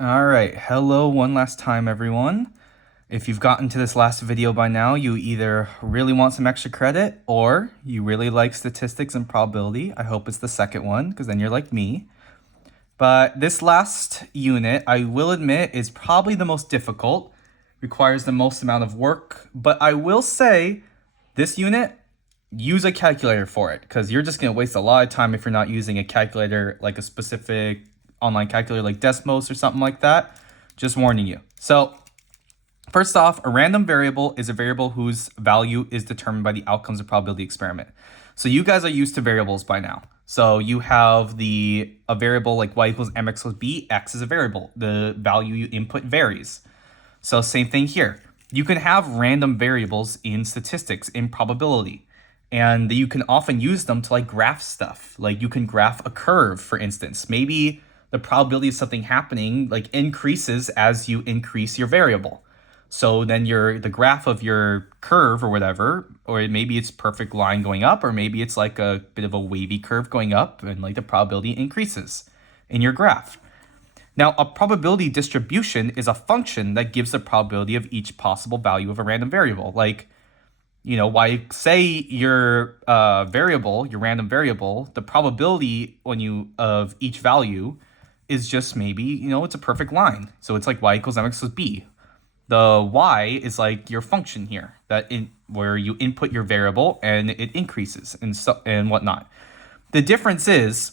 All right, hello one last time, everyone. If you've gotten to this last video by now, you either really want some extra credit or you really like statistics and probability. I hope it's the second one, because then you're like me. But this last unit, I will admit, is probably the most difficult, requires the most amount of work. But I will say, this unit, use a calculator for it, because you're just going to waste a lot of time if you're not using a calculator, like a specific online calculator like Desmos or something like that. Just warning you. So first off, a random variable is a variable whose value is determined by the outcomes of probability experiment. So you guys are used to variables by now. So you have a variable like y equals mx plus b, x is a variable. The value you input varies. So same thing here. You can have random variables in statistics, in probability, and you can often use them to like graph stuff. Like you can graph a curve, for instance. Maybe the probability of something happening like increases as you increase your variable. So then the graph of your curve or whatever, or maybe it's perfect line going up, or maybe it's like a bit of a wavy curve going up, and like the probability increases in your graph. Now, a probability distribution is a function that gives the probability of each possible value of a random variable. Like, say your variable, your random variable, the probability of each value is just maybe, it's a perfect line. So it's like y equals mx plus b. The y is like your function here, where you input your variable and it increases and whatnot. The difference is,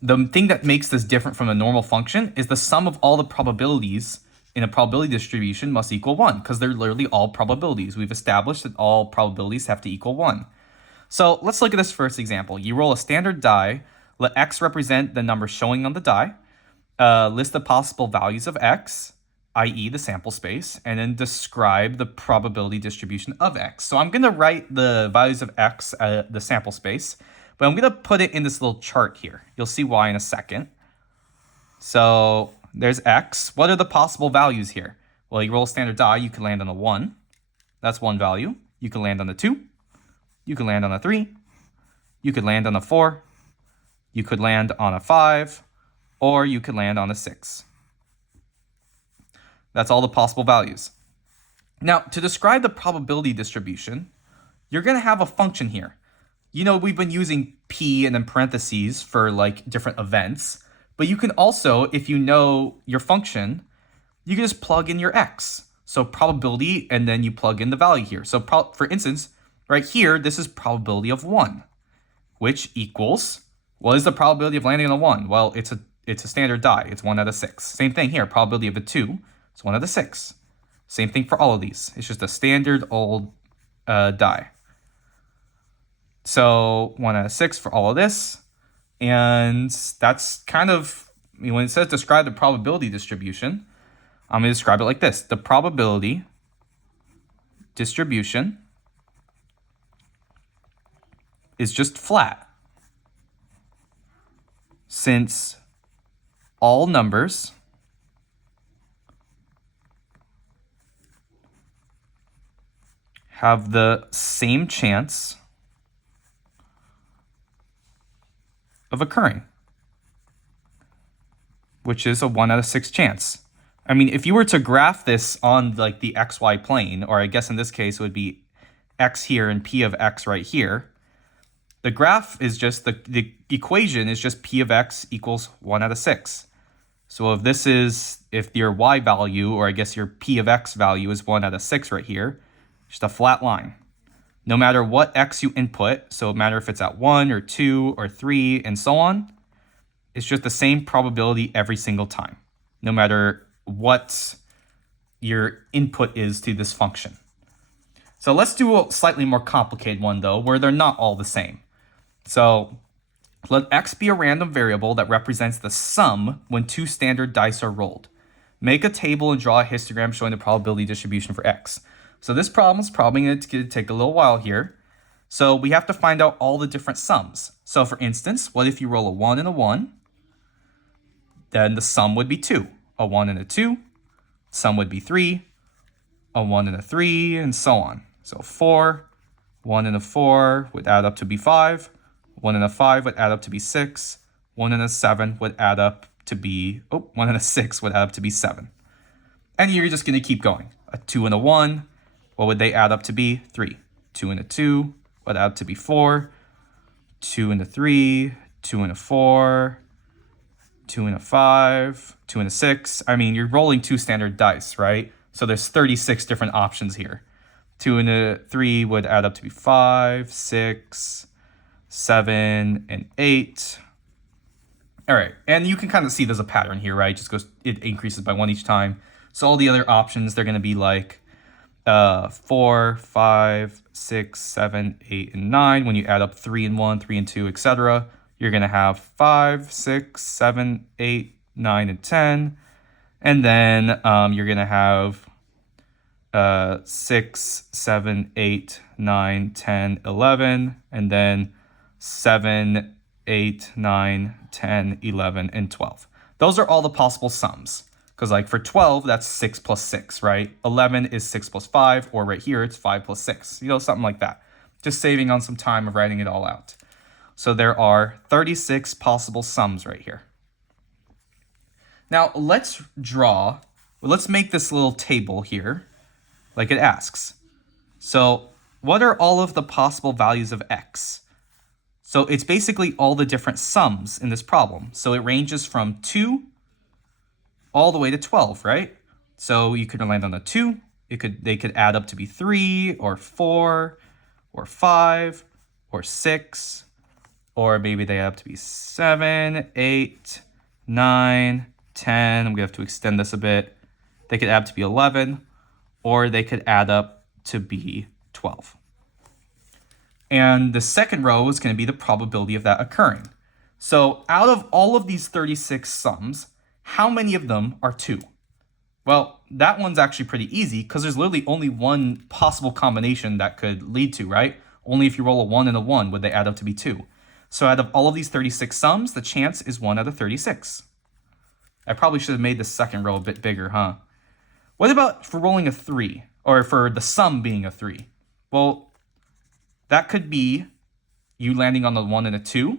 the thing that makes this different from a normal function is the sum of all the probabilities in a probability distribution must equal 1, because they're literally all probabilities. We've established that all probabilities have to equal 1. So let's look at this first example. You roll a standard die, let x represent the number showing on the die, list the possible values of x, i.e. the sample space, and then describe the probability distribution of x. So I'm going to write the values of x, the sample space, but I'm going to put it in this little chart here. You'll see why in a second. So there's x. What are the possible values here? Well, you roll a standard die, you can land on a 1. That's one value. You can land on a 2. You can land on a 3. You could land on a 4. You could land on a 5. Or you could land on a 6. That's all the possible values. Now, to describe the probability distribution, you're going to have a function here. We've been using p and then parentheses for like different events, but you can also, if you know your function, you can just plug in your x. So probability, and then you plug in the value here. So for instance, right here, this is probability of 1, which equals, what is the probability of landing on a 1? Well, it's a standard die. It's 1 out of 6. Same thing here, probability of a 2, it's 1 out of 6. Same thing for all of these. It's just a standard old die. So 1 out of 6 for all of this. And that's kind of, when it says describe the probability distribution, I'm going to describe it like this. The probability distribution is just flat, since all numbers have the same chance of occurring, which is a 1 out of 6 chance. I mean, if you were to graph this on like the xy plane, or I guess in this case it would be x here and p of x right here, the graph is just, the equation is just p of x equals 1 out of 6. So if your y value, or I guess your p of x value is 1 out of 6 right here, just a flat line. No matter what x you input, so no matter if it's at 1 or 2 or 3 and so on, it's just the same probability every single time, no matter what your input is to this function. So let's do a slightly more complicated one, though, where they're not all the same. So let x be a random variable that represents the sum when 2 standard dice are rolled. Make a table and draw a histogram showing the probability distribution for x. So this problem is probably going to take a little while here. So we have to find out all the different sums. So for instance, what if you roll a 1 and a 1? Then the sum would be 2. A 1 and a 2. Sum would be 3. A 1 and a 3, and so on. So 4. 1 and a 4 would add up to be 5. 1 and a 5 would add up to be 6. 1 and a 7 would add up to be, 1 and a 6 would add up to be 7. And you're just going to keep going. A 2 and a 1, what would they add up to be? 3. 2 and a 2 would add up to be 4. 2 and a 3, 2 and a 4, 2 and a 5, 2 and a 6. I mean, you're rolling 2 standard dice, right? So there's 36 different options here. 2 and a 3 would add up to be 5, 6, 7, and 8. All right, and you can kind of see there's a pattern here, right? It increases by 1 each time. So all the other options, they're going to be like 4, 5, 6, 7, 8, and 9. When you add up 3 and 1, 3 and 2, etc., you're going to have 5, 6, 7, 8, 9, and 10. And then you're going to have 6, 7, 8, 9, 10, 11, and then 7, 8, 9, 10, 11, and 12. Those are all the possible sums. Because like for 12, that's 6 plus 6, right? 11 is 6 plus 5, or right here, it's 5 plus 6. You know, something like that. Just saving on some time of writing it all out. So there are 36 possible sums right here. Now let's make this little table here, like it asks. So what are all of the possible values of x? So it's basically all the different sums in this problem. So it ranges from 2 all the way to 12, right? So you could land on a 2. They could add up to be 3 or 4 or 5 or 6, or maybe they add up to be 7, 8, 9, 10. I'm gonna have to extend this a bit. They could add up to be 11, or they could add up to be 12. And the second row is going to be the probability of that occurring. So out of all of these 36 sums, how many of them are 2? Well, that one's actually pretty easy because there's literally only one possible combination that could lead to, right? Only if you roll a 1 and a 1 would they add up to be 2. So out of all of these 36 sums, the chance is 1 out of 36. I probably should have made the second row a bit bigger, huh? What about for rolling a 3, or for the sum being a 3? Well, that could be you landing on a 1 and a 2,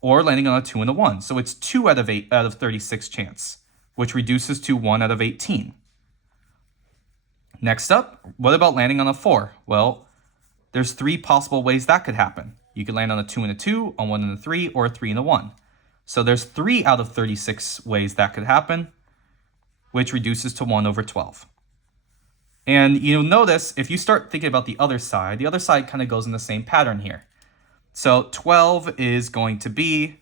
or landing on a 2 and a 1. So it's 2 out of 36 chance, which reduces to 1 out of 18. Next up, what about landing on a 4? Well, there's 3 possible ways that could happen. You could land on a 2 and a 2, a 1 and a 3, or a 3 and a 1. So there's 3 out of 36 ways that could happen, which reduces to 1 over 12. And you'll notice if you start thinking about the other side kind of goes in the same pattern here. So 12 is going to be,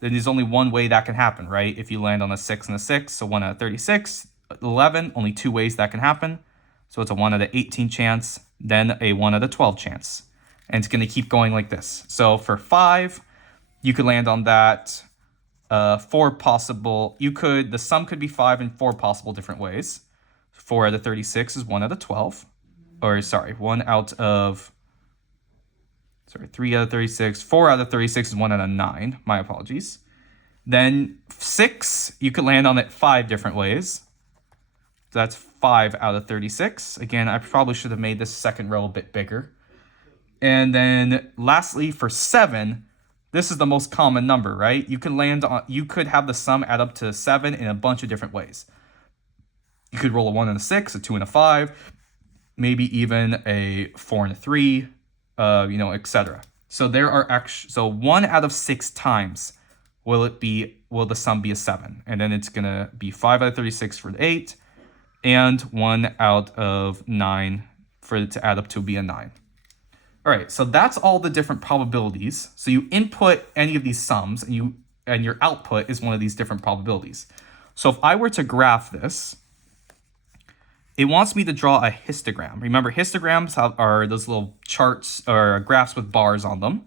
then there's only one way that can happen, right? If you land on a 6 and a 6, so 1 out of 36. 11, only 2 ways that can happen. So it's a 1 out of 18 chance, then a 1 out of 12 chance. And it's going to keep going like this. So for 5, you could land on that 4 possible, the sum could be 5 in 4 possible different ways. 4 out of 36 is 1 out of 12. Or sorry, 3 out of 36. 4 out of 36 is 1 out of 9. My apologies. Then 6, you could land on it 5 different ways. So that's 5 out of 36. Again, I probably should have made this second row a bit bigger. And then lastly, for 7, this is the most common number, right? You could have the sum add up to 7 in a bunch of different ways. You could roll a 1 and a 6, a 2 and a 5, maybe even a 4 and a 3, etc. So there are so 1 out of 6 times will the sum be a 7, and then it's gonna be 5 out of 36 for the 8, and 1 out of 9 for it to add up to be a 9. All right, so that's all the different probabilities. So you input any of these sums, and your output is one of these different probabilities. So if I were to graph this, it wants me to draw a histogram. Remember, histograms are those little charts or graphs with bars on them.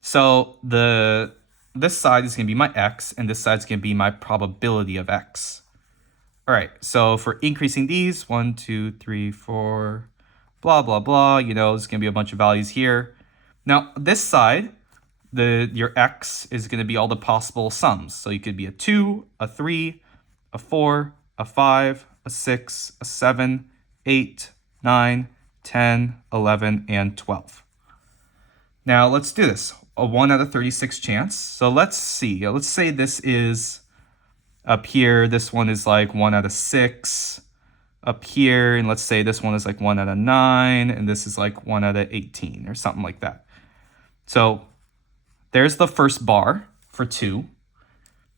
So this side is going to be my x, and this side is going to be my probability of x. All right, so for increasing these, 1, 2, 3, 4, blah, blah, blah, there's going to be a bunch of values here. Now, this side, your x is going to be all the possible sums. So you could be a 2, a 3, a 4, a 5, a 6, a 7, 8, 9, 10, 11, and 12. Now let's do this. A 1 out of 36 chance. So let's see. Let's say this is Up here, this one is like 1 out of 6. Up here, and let's say this one is like 1 out of 9, and this is like 1 out of 18 or something like that. So there's the first bar for 2.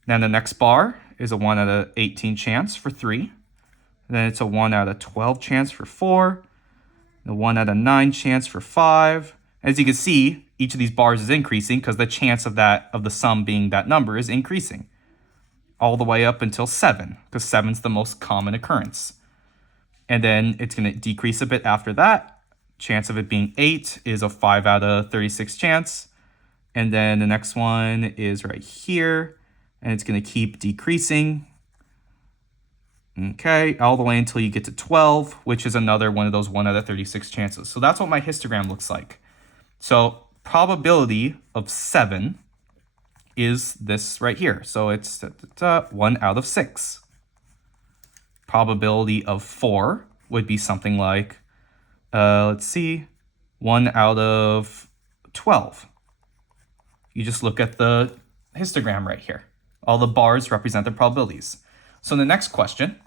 Then the next bar is a 1 out of 18 chance for 3. Then it's a 1 out of 12 chance for 4. The 1 out of 9 chance for 5. As you can see, each of these bars is increasing because the chance of the sum being that number is increasing all the way up until 7, because 7 is the most common occurrence. And then it's going to decrease a bit after that. Chance of it being 8 is a 5 out of 36 chance. And then the next one is right here, and it's going to keep decreasing. Okay, all the way until you get to 12, which is another one of those 1 out of 36 chances. So that's what my histogram looks like. So probability of 7 is this right here. So it's 1 out of 6. Probability of 4 would be something like, let's see, 1 out of 12. You just look at the histogram right here. All the bars represent the probabilities. So in the next question,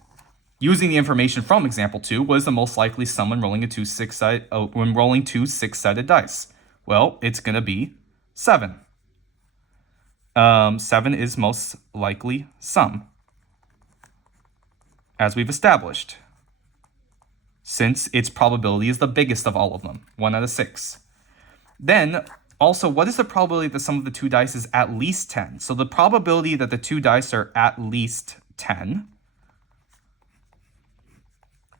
using the information from example 2, what is the most likely sum when rolling two six-sided dice? Well, it's going to be 7. 7 is most likely sum, as we've established, since its probability is the biggest of all of them, 1 out of 6. Then, also, what is the probability that the sum of the 2 dice is at least 10? So the probability that the 2 dice are at least 10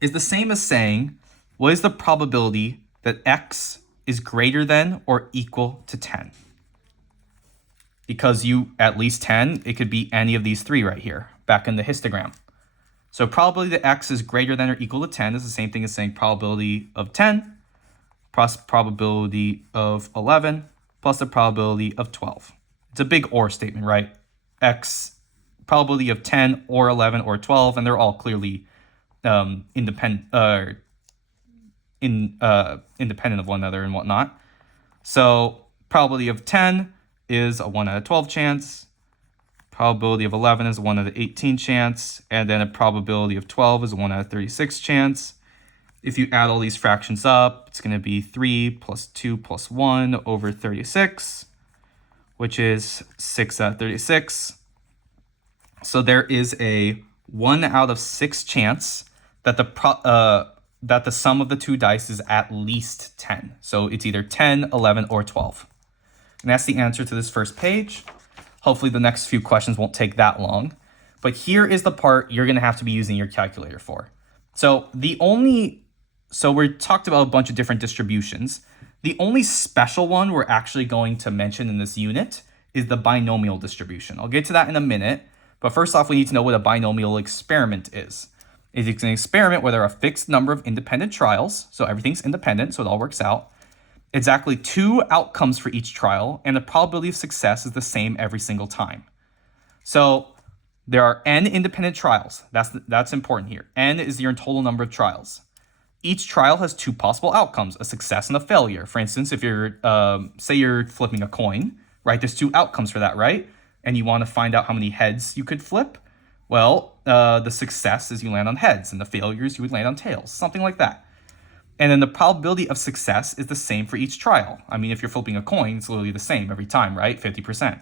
is the same as saying, what is the probability that x is greater than or equal to 10? Because at least 10, it could be any of these 3 right here, back in the histogram. So probability that x is greater than or equal to 10 is the same thing as saying probability of 10 plus probability of 11 plus the probability of 12. It's a big OR statement, right? X, probability of 10 or 11 or 12, and they're all clearly independent of one another and whatnot. So probability of 10 is a 1 out of 12 chance. Probability of 11 is a 1 out of 18 chance. And then a probability of 12 is a 1 out of 36 chance. If you add all these fractions up, it's going to be 3 plus 2 plus 1 over 36, which is 6 out of 36. So there is a 1 out of 6 chance that the sum of the 2 dice is at least 10. So it's either 10, 11, or 12. And that's the answer to this first page. Hopefully the next few questions won't take that long. But here is the part you're going to have to be using your calculator for. So we talked about a bunch of different distributions. The only special one we're actually going to mention in this unit is the binomial distribution. I'll get to that in a minute. But first off, we need to know what a binomial experiment is. It's an experiment where there are a fixed number of independent trials. So everything's independent, so it all works out. Exactly 2 outcomes for each trial, and the probability of success is the same every single time. So there are n independent trials. That's important here. N is your total number of trials. Each trial has 2 possible outcomes, a success and a failure. For instance, if you're, say you're flipping a coin, right? There's 2 outcomes for that, right? And you want to find out how many heads you could flip. Well, the success is you land on heads, and the failures you would land on tails, something like that. And then the probability of success is the same for each trial. I mean, if you're flipping a coin, it's literally the same every time, right? 50%.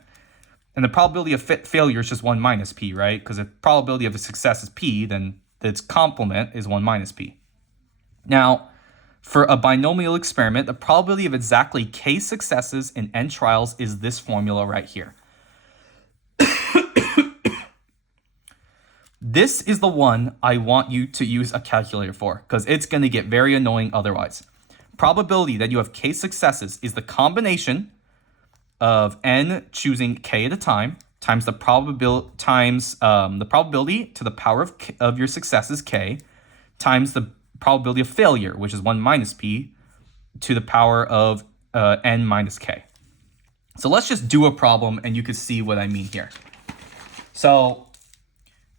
And the probability of failure is just 1 minus p, right? Because the probability of a success is p, then its complement is 1 minus p. Now, for a binomial experiment, the probability of exactly k successes in n trials is this formula right here. This is the one I want you to use a calculator for, because it's going to get very annoying otherwise. Probability that you have k successes is the combination of n choosing k at a time times the probability to the power of your successes k times the probability of failure, which is 1 minus p, to the power of n minus k. So let's just do a problem and you can see what I mean here. So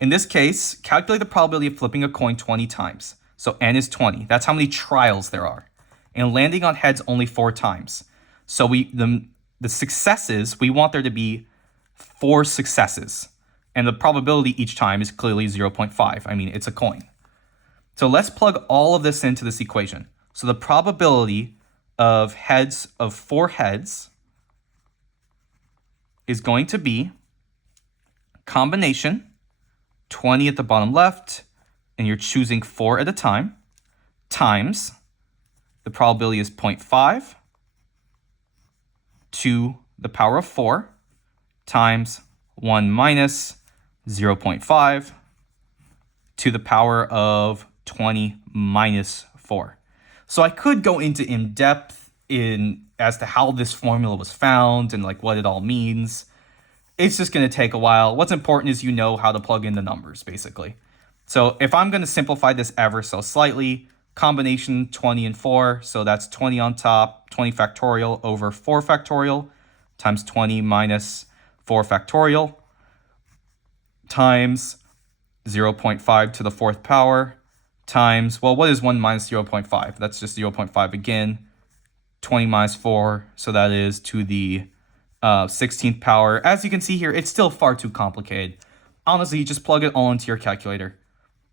in this case, calculate the probability of flipping a coin 20 times. So n is 20. That's how many trials there are. And landing on heads only 4 times. So the successes, we want there to be 4 successes. And the probability each time is clearly 0.5. I mean, it's a coin. So let's plug all of this into this equation. So the probability of 4 heads is going to be combination 20 at the bottom left, and you're choosing 4 at a time, times the probability is 0.5 to the power of 4 times 1 minus 0.5 to the power of 20 minus 4. So I could go into in-depth as to how this formula was found and like what it all means. It's just going to take a while. What's important is you know how to plug in the numbers, basically. So if I'm going to simplify this ever so slightly, combination 20 and 4, so that's 20 on top, 20 factorial over 4 factorial times 20 minus 4 factorial times 0.5 to the 4th power times, well, what is 1 minus 0.5? That's just 0.5 again. 20 minus 4, so that is to the 16th power. As you can see here, it's still far too complicated. Honestly, just plug it all into your calculator.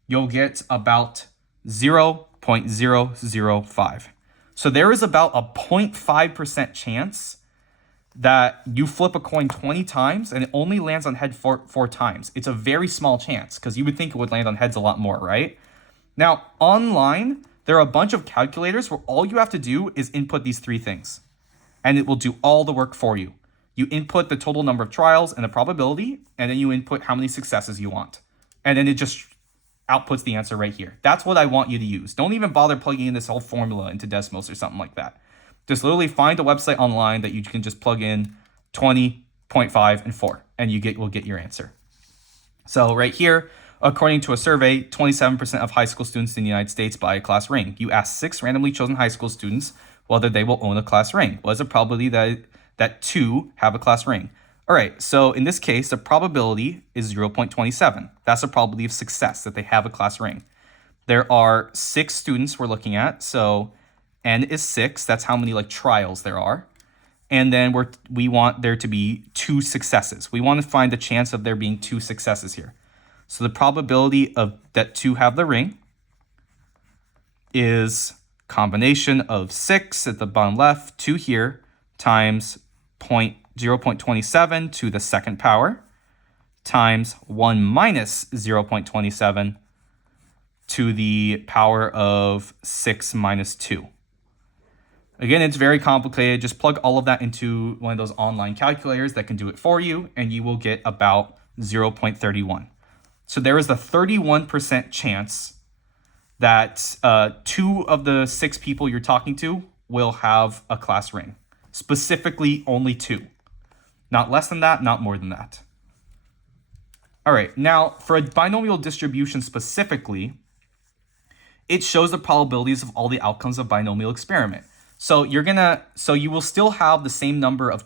You'll get about 0.005. So there is about a 0.5% chance that you flip a coin 20 times and it only lands on head four times. It's a very small chance because you would think it would land on heads a lot more, right? Now, online, there are a bunch of calculators where all you have to do is input these 3 things, and it will do all the work for you. You input the total number of trials and the probability, and then you input how many successes you want. And then it just outputs the answer right here. That's what I want you to use. Don't even bother plugging in this whole formula into Desmos or something like that. Just literally find a website online that you can just plug in 20, 0.5, and 4, and will get your answer. So right here, according to a survey, 27% of high school students in the United States buy a class ring. You ask 6 randomly chosen high school students whether they will own a class ring. What is the probability that 2 have a class ring? All right, so in this case, the probability is 0.27. That's the probability of success that they have a class ring. There are 6 students we're looking at, so n is 6. That's how many trials there are. And then we want there to be 2 successes. We want to find the chance of there being 2 successes here. So the probability of that 2 have the ring is combination of 6 at the bottom left, 2 here, times 0.27 to the 2nd power, times 1 minus 0.27 to the power of 6 minus 2. Again, it's very complicated. Just plug all of that into one of those online calculators that can do it for you, and you will get about 0.31. So there is a 31% chance that 2 of the 6 people you're talking to will have a class ring. Specifically, only 2. Not less than that, not more than that. All right, now for a binomial distribution specifically, it shows the probabilities of all the outcomes of binomial experiment. So you will still have the same number of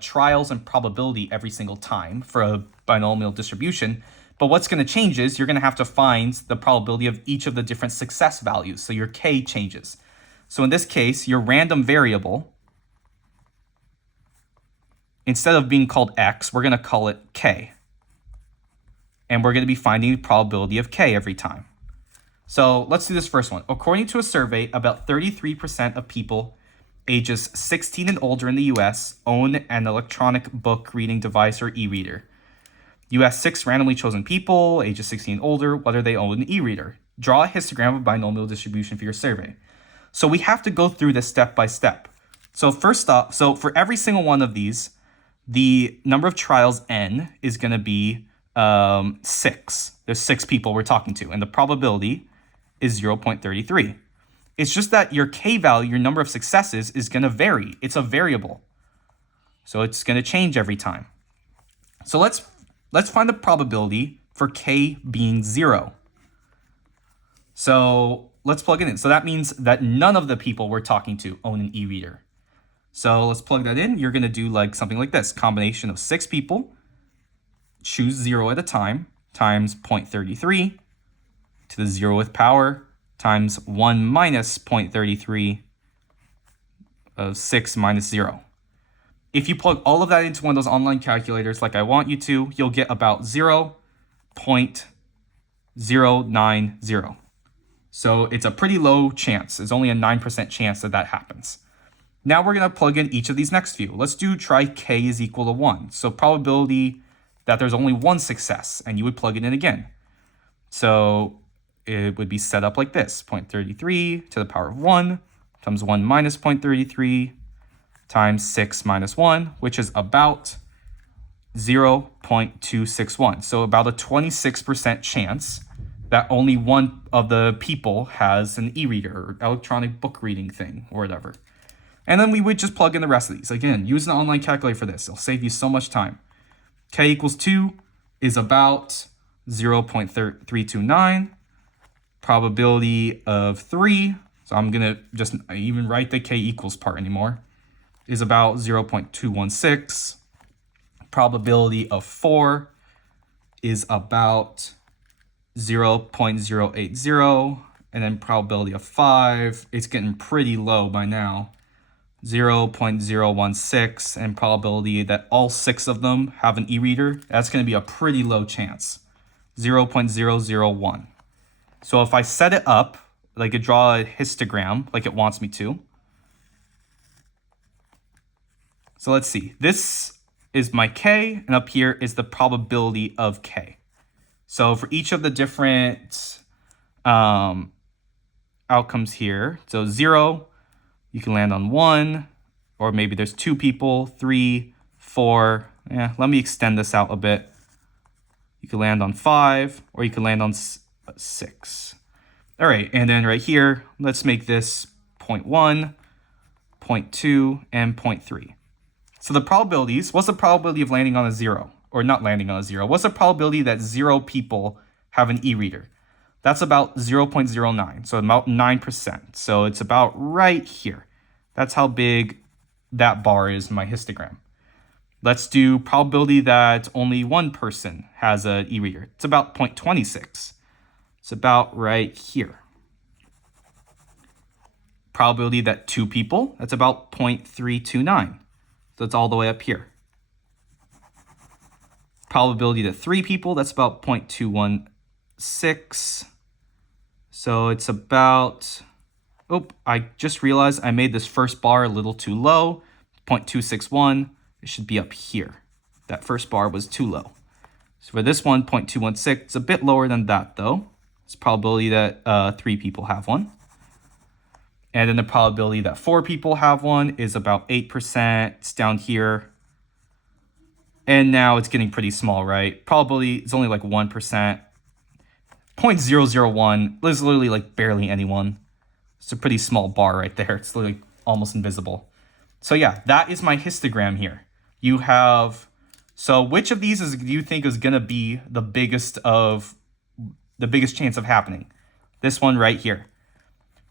trials and probability every single time for a binomial distribution. But what's going to change is you're going to have to find the probability of each of the different success values. So your k changes. So in this case, your random variable, instead of being called x, we're going to call it k. And we're going to be finding the probability of k every time. So let's do this first one. According to a survey, about 33% of people ages 16 and older in the US own an electronic book reading device or e-reader. You ask 6 randomly chosen people, ages 16 and older, whether they own an e-reader. Draw a histogram of binomial distribution for your survey. So we have to go through this step by step. So first off, so for every single one of these, the number of trials n is going to be 6. There's 6 people we're talking to, and the probability is 0.33. It's just that your k value, your number of successes, is going to vary. It's a variable. So it's going to change every time. So let's find the probability for k being 0. So let's plug it in. So that means that none of the people we're talking to own an e-reader. So let's plug that in. You're going to do something like this. Combination of 6 people, choose 0 at a time, times 0.33 to the 0th power, times 1 minus 0.33 of 6 minus 0. if you plug all of that into one of those online calculators like I want you to, you'll get about 0.090. So it's a pretty low chance. It's only a 9% chance that that happens. Now we're going to plug in each of these next few. Let's do try k is equal to 1. So probability that there's only one success, and you would plug it in again. So it would be set up like this. 0.33 to the power of 1 times 1 minus 0.33 times 6 minus 1, which is about 0.261. So about a 26% chance that only one of the people has an e-reader or electronic book reading thing or whatever. And then we would just plug in the rest of these. Again, use an online calculator for this. It'll save you so much time. K equals 2 is about 0.329. Probability of 3, so I'm going to just even write the K equals part anymore, is about 0.216. Probability of 4 is about 0.080. And then probability of 5, it's getting pretty low by now, 0.016. And probability that all 6 of them have an e-reader, that's going to be a pretty low chance, 0.001. So if I set it up, like I draw a histogram like it wants me to. So let's see. This is my K, and up here is the probability of K. So for each of the different outcomes here, so 0, you can land on 1, or maybe there's 2 people, 3, 4. Yeah, let me extend this out a bit. You can land on 5, or you can land on 6. All right, and then right here, let's make this 0.1, 0.2, and 0.3. So the probabilities, what's the probability of landing on a 0? Or not landing on a 0? What's the probability that 0 people have an e-reader? That's about 0.09, so about 9%. So it's about right here. That's how big that bar is in my histogram. Let's do probability that only one person has an e-reader. It's about 0.26. It's about right here. Probability that 2 people, that's about 0.329. So it's all the way up here. Probability that 3 people, that's about 0.216. So it's about, I just realized I made this first bar a little too low, 0.261. It should be up here. That first bar was too low. So for this one, 0.216, it's a bit lower than that though. It's probability that 3 people have one. And then the probability that 4 people have one is about 8%. It's down here. And now it's getting pretty small, right? Probability is only like 1%. 0.001 is literally like barely anyone. It's a pretty small bar right there. It's literally almost invisible. So yeah, that is my histogram here. You have, so which of these do you think is going to be the biggest chance of happening? This one right here.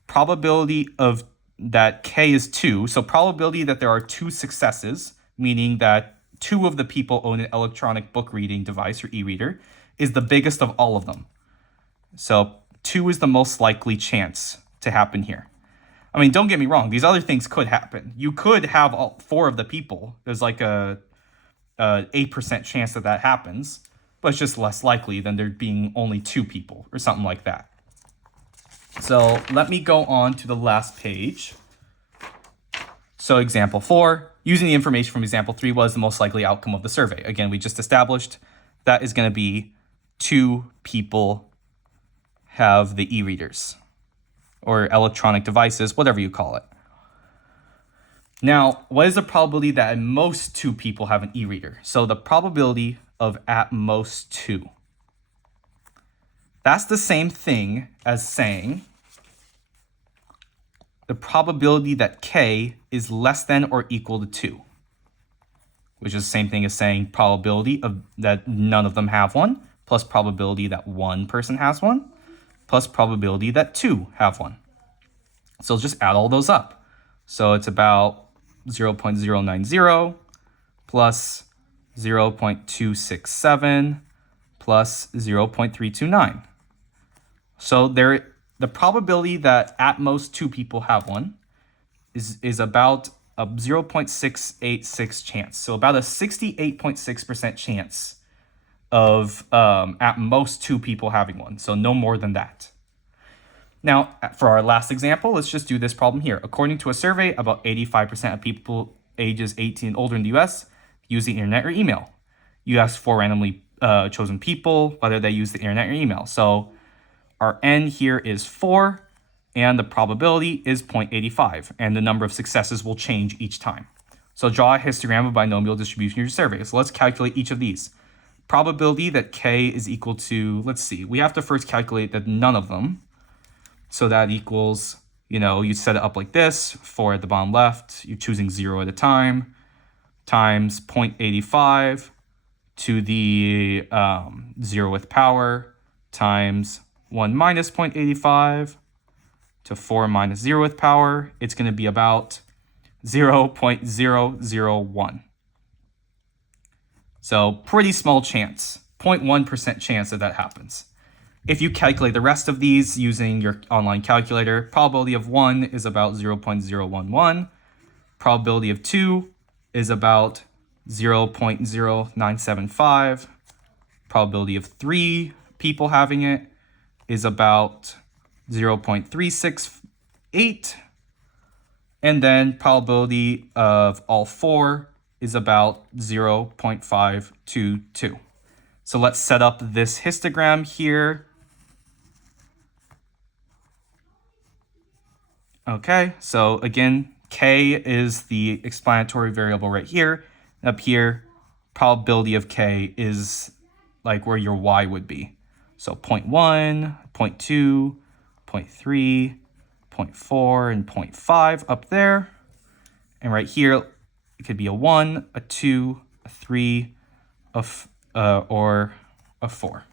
Probability of that K is 2. So probability that there are 2 successes, meaning that 2 of the people own an electronic book reading device or e-reader, is the biggest of all of them. So 2 is the most likely chance to happen here. I mean, don't get me wrong. These other things could happen. You could have all 4 of the people. There's like a 8% chance that that happens, but it's just less likely than there being only 2 people or something like that. So let me go on to the last page. So example 4, using the information from example 3 was the most likely outcome of the survey. Again, we just established that is going to be 2 people have the e-readers or electronic devices, whatever you call it. Now, what is the probability that at most 2 people have an e-reader? So the probability of at most 2. That's the same thing as saying the probability that K is less than or equal to 2, which is the same thing as saying probability of that none of them have one, plus probability that one person has one, plus probability that 2 have one. So just add all those up. So it's about 0.090 plus 0.267 plus 0.329. So the probability that at most 2 people have one is about a 0.686 chance. So about a 68.6% chance of at most 2 people having one. So no more than that. Now, for our last example, let's just do this problem here. According to a survey, about 85% of people ages 18 and older in the US use the internet or email. You ask 4 randomly chosen people whether they use the internet or email. So our n here is 4, and the probability is 0.85, and the number of successes will change each time. So draw a histogram of binomial distribution of your survey. So let's calculate each of these. Probability that k is equal to, let's see, we have to first calculate that none of them. So that equals, you set it up like this, 4 at the bottom left, you're choosing 0 at a time, times 0.85 to the 0th power, times 1 minus 0.85 to 4 minus 0th power. It's going to be about 0.001. So pretty small chance, 0.1% chance that happens. If you calculate the rest of these using your online calculator, probability of 1 is about 0.011. Probability of 2 is about 0.0975. Probability of 3 people having it is about 0.368. And then probability of all 4 is about 0.522. So let's set up this histogram here. Okay, so again, k is the explanatory variable right here. Up here, probability of k is like where your y would be. So 0.1, 0.2, 0.3, 0.4, and 0.5 up there. And right here, it could be a 1, a 2, a 3, or a 4.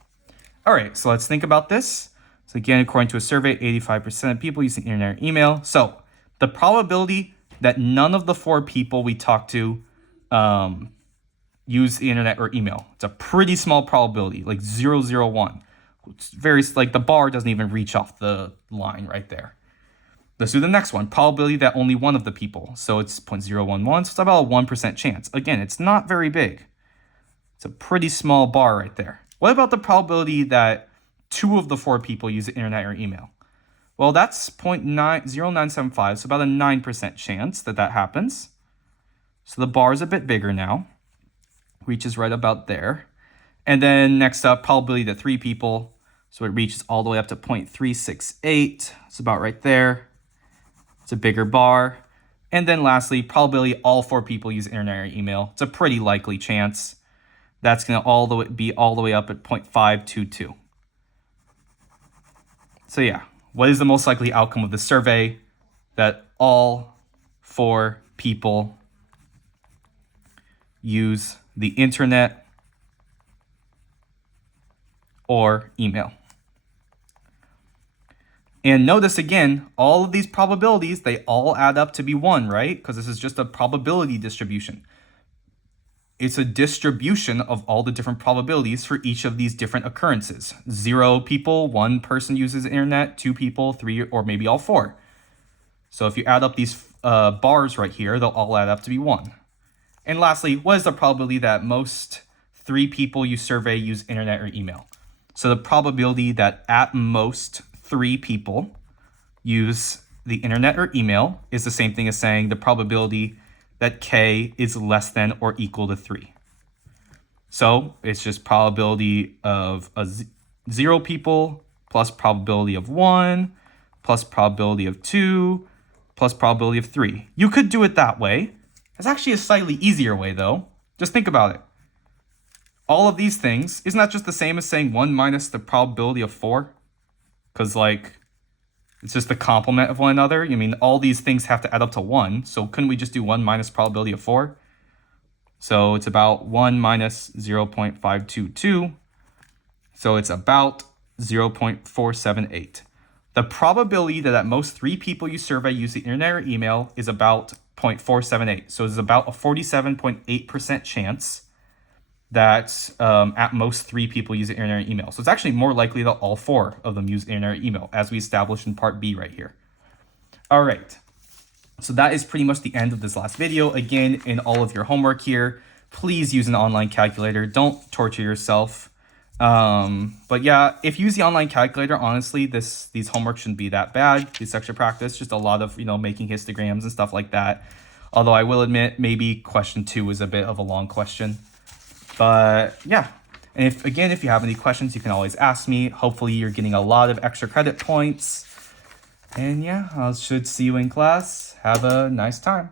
All right, so let's think about this. So again, according to a survey, 85% of people using internet or email. So the probability that none of the 4 people we talked to use the internet or email, it's a pretty small probability, like 0.001. It's very, like the bar doesn't even reach off the line right there. Let's do the next one, probability that only one of the people. So it's 0.011, so it's about a 1% chance. Again, it's not very big. It's a pretty small bar right there. What about the probability that 2 of the 4 people use the internet or email? Well, that's 0.0975, so about a 9% chance that happens. So the bar is a bit bigger now, reaches right about there. And then next up, probability that 3 people, so it reaches all the way up to 0.368. It's about right there. It's a bigger bar. And then lastly, probability all 4 people use internet or email. It's a pretty likely chance. That's going to be all the way up at 0.522. So yeah, what is the most likely outcome of the survey? That all 4 people use the internet or email. And notice again, all of these probabilities, they all add up to be 1, right? Because this is just a probability distribution. It's a distribution of all the different probabilities for each of these different occurrences. 0 people, 1 person uses the internet, 2 people, 3, or maybe all 4. So if you add up these bars right here, they'll all add up to be 1. And lastly, what is the probability that most 3 people you survey use internet or email? So the probability that at most 3 people use the internet or email is the same thing as saying the probability that k is less than or equal to 3. So it's just probability of 0 people plus probability of 1 plus probability of 2 plus probability of 3. You could do it that way. It's actually a slightly easier way though. Just think about it. All of these things, isn't that just the same as saying 1 minus the probability of 4? Because it's just the complement of one another. I mean, all these things have to add up to 1. So couldn't we just do 1 minus probability of 4? So it's about 1 minus 0.522. So it's about 0.478. The probability that at most 3 people you survey use the internet or email is about 0.478. So it's about a 47.8% chance that at most 3 people use the internet or email. So it's actually more likely that all 4 of them use internet or email, as we established in part B right here. All right. So that is pretty much the end of this last video. Again, in all of your homework here, please use an online calculator. Don't torture yourself. But yeah, if you use the online calculator, honestly, these homework shouldn't be that bad. This extra practice, just a lot of, making histograms and stuff like that. Although I will admit, maybe question 2 was a bit of a long question. But yeah, and if you have any questions, you can always ask me. Hopefully you're getting a lot of extra credit points. And yeah, I should see you in class. Have a nice time.